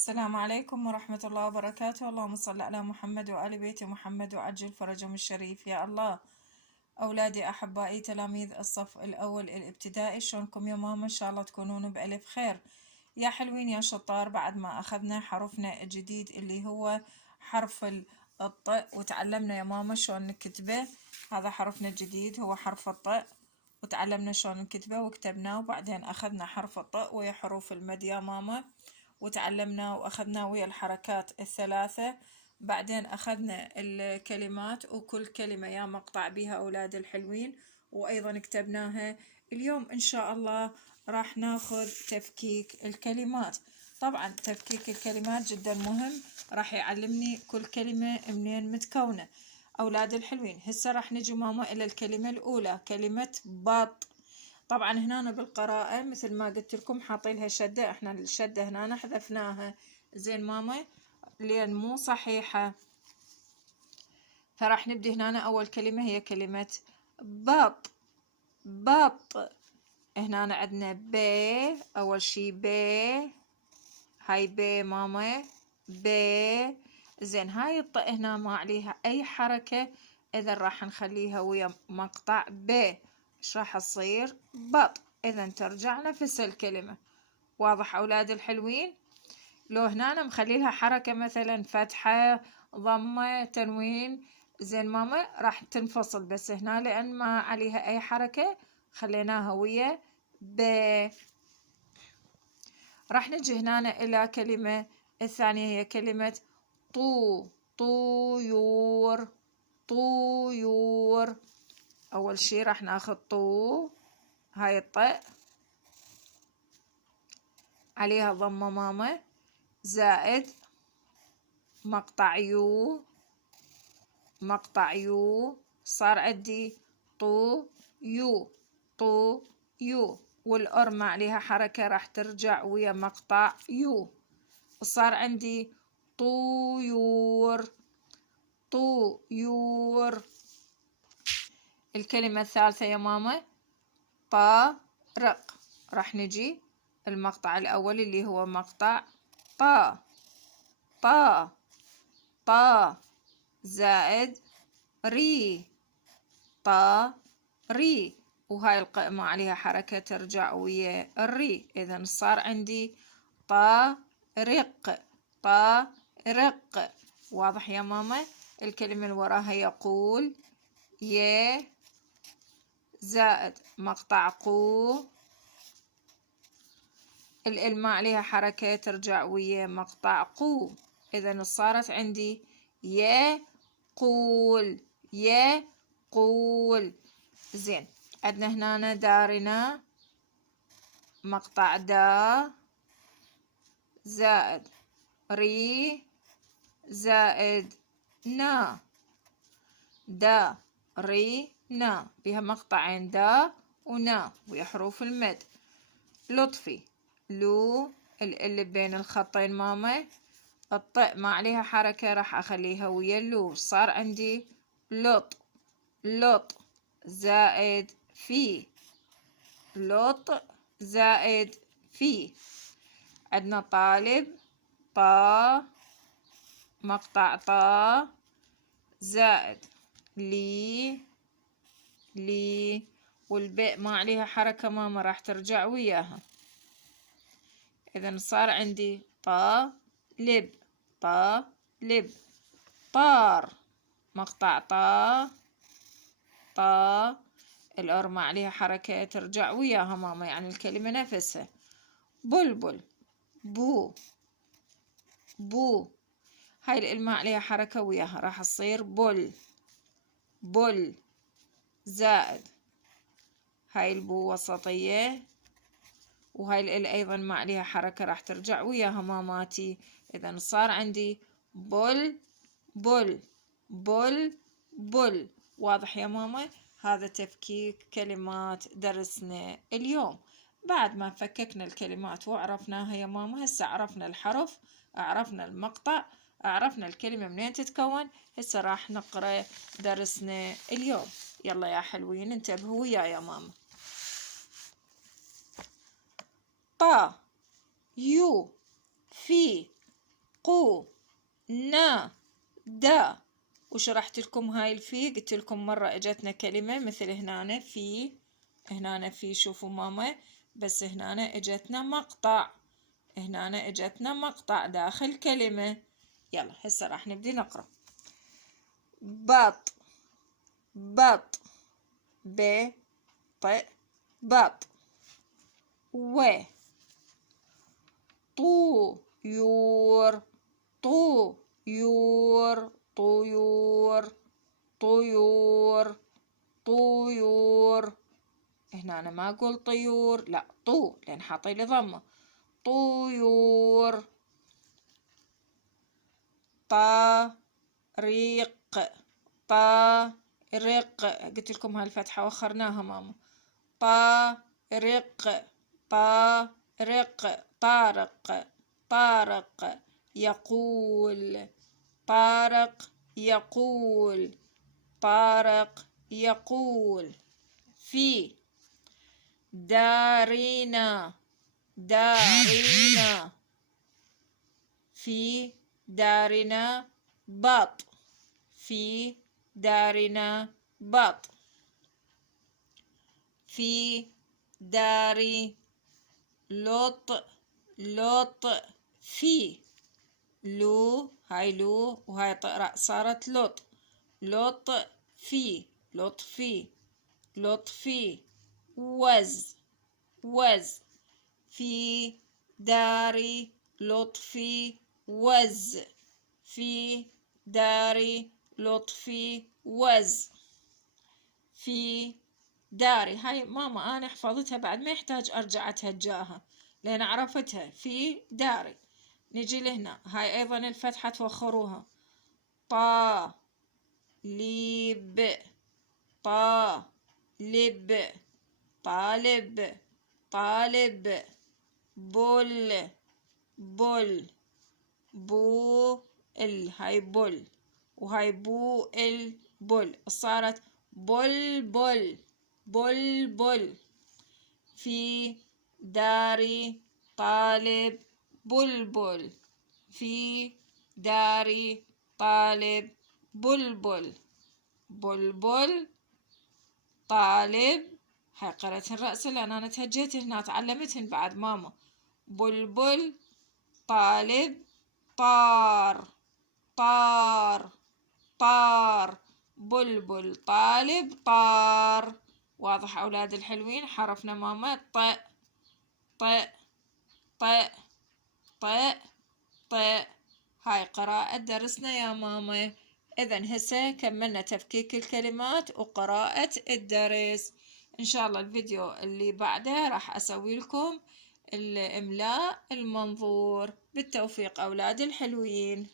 السلام عليكم ورحمة الله وبركاته. اللهم صل على محمد وآل بيت محمد وعجل فرجهم الشريف يا الله. أولادي أحبائي تلاميذ الصف الأول الابتدائي، شلونكم يا ماما؟ إن شاء الله تكونون بألف خير يا حلوين يا شطار. بعد ما أخذنا حرفنا الجديد اللي هو حرف الطاء وتعلمنا يا ماما شلون نكتبه. هذا حرفنا الجديد هو حرف الطاء، وتعلمنا شلون نكتبه وكتبناه، وبعدين أخذنا حرف الطاء ويا حروف المد يا ماما، وتعلمنا وأخذنا ويا الحركات الثلاثة. بعدين أخذنا الكلمات وكل كلمة يا مقطع بها أولاد الحلوين، وأيضا كتبناها. اليوم إن شاء الله راح ناخذ تفكيك الكلمات. طبعا تفكيك الكلمات جدا مهم، راح يعلمني كل كلمة منين متكونة. أولاد الحلوين هسه راح نجي ماما إلى الكلمة الأولى، كلمة بط. طبعا هنا بالقراءة مثل ما قلت لكم حاطيلها شدة، احنا الشدة هنا حذفناها زين ماما لين مو صحيحة، فراح نبدي هنا. أول كلمة هي كلمة بط. بط. هنا عندنا ب، أول شي ب، هاي ب ماما، ب. زين هاي الطاء هنا ما عليها أي حركة، إذا راح نخليها ويا مقطع ب. إيش راح تصير؟ بط. إذا ترجع نفس الكلمة. واضح أولاد الحلوين؟ لو هنا أنا مخلي لها حركة مثلا فتحة ضمة تنوين، زين ماما راح تنفصل، بس هنا لأن ما عليها أي حركة خليناها ويا ب. راح نجي هنا إلى كلمة الثانية هي كلمة طو. طيور. طيور. أول شي راح ناخذ طو، هاي الطاء عليها ضمة ماما، زائد مقطع يو. مقطع يو صار عندي طو يو. طو يو، والأر ما عليها حركة راح ترجع ويا مقطع يو، صار عندي طيور. طيور. الكلمة الثالثة يا ماما طارق. راح نجي المقطع الأول اللي هو مقطع طا. طا. طا زائد ري. طا ري، وهاي القاء ما عليها حركة ترجع ويا الري، إذا صار عندي طارق. طارق. واضح يا ماما؟ الكلمة اللي وراها يقول ي، زائد مقطع قو، ال ما عليها حركة ترجع ويا مقطع قو، إذا صارت عندي يقول. يقول. زين عندنا هنا دارنا، مقطع دا زائد ري زائد نا. دا ري نا بها مقطعين دا ونا ويا حروف المد. لطفي. لو، اللي بين الخطين ماما، الطاء ما عليها حركة راح أخليها ويا اللو، صار عندي لط. لط زائد في. لط زائد في. عندنا طالب، طا، مقطع طا زائد لي. لي، والباء ما عليها حركة ماما راح ترجع وياها، إذا صار عندي طالب. طالب. طار. مقطع طا. طا، الأر ما عليها حركة ترجع وياها ماما، يعني الكلمة نفسها. بلبل. بو. بو، هاي الإل ما عليها حركة وياها راح تصير بل. بل زائد هاي البو وسطية، وهاي الإل أيضا ما عليها حركة راح ترجع وياها ماماتي، إذا صار عندي بل. بل. بل. بل. واضح يا ماما؟ هذا تفكيك كلمات درسنا اليوم. بعد ما فككنا الكلمات وعرفناها يا ماما، هسه عرفنا الحرف، عرفنا المقطع، عرفنا الكلمة منين تتكون، هسه راح نقرأ درسنا اليوم. يلا يا حلوين انتبهوا وياي يا ماما. طا. يو. في. قو، نا، دا. وشرحت لكم هاي الفي، قلت لكم مرة اجتنا كلمة مثل هنا في، هنا في شوفوا ماما، بس هنا اجتنا مقطع، هنا اجتنا مقطع داخل كلمة. يلا هسه راح نبدي نقرأ. بط، بط، ب، ط، بط. و، طيور، طيور، طيور، طيور، طيور. هنا أنا ما أقول طيور، لا طو، لأن حاطي لي ضمة. طيور. طريق، طارق، قلت لكم هالفتحة وخرناها ماما. طارق، طارق، طارق، طارق. يقول، طارق يقول، طارق يقول. في، دارنا، دارنا، في دارنا بط، في دارنا بط. في داري لط، لط. في، لو، هاي لو وهاي طقرأ صارت لط، لط في، لطفي، لطفي. وز، وز. في داري لطفي وز، في داري لطفي وز. في داري، هاي ماما أنا حفظتها بعد، ما يحتاج أرجع أتهجاها لأن عرفتها. في داري. نجي لهنا، هاي أيضا الفتحة توخروها. طا، ليب، طا، لب، طالب، طالب. بل، بل، بو ال، هاي بل وهاي بو ال، بل صارت بل، بل، بل، بل. في داري طالب بلبل، في داري طالب بلبل. بلبل، طالب. هاي قرأت الرأس لأن أنا تهجيت هنا، تعلمتهن بعد ماما. بلبل، طالب، طار، طار، طار. بلبل، طالب، طار. واضح أولاد الحلوين؟ حرفنا ماما ط، ط، ط، ط، ط. هاي قراءة درسنا يا ماما. إذن هسه كملنا تفكيك الكلمات وقراءة الدرس. إن شاء الله الفيديو اللي بعده راح أسوي لكم الإملاء المنظور. بالتوفيق أولاد الحلوين.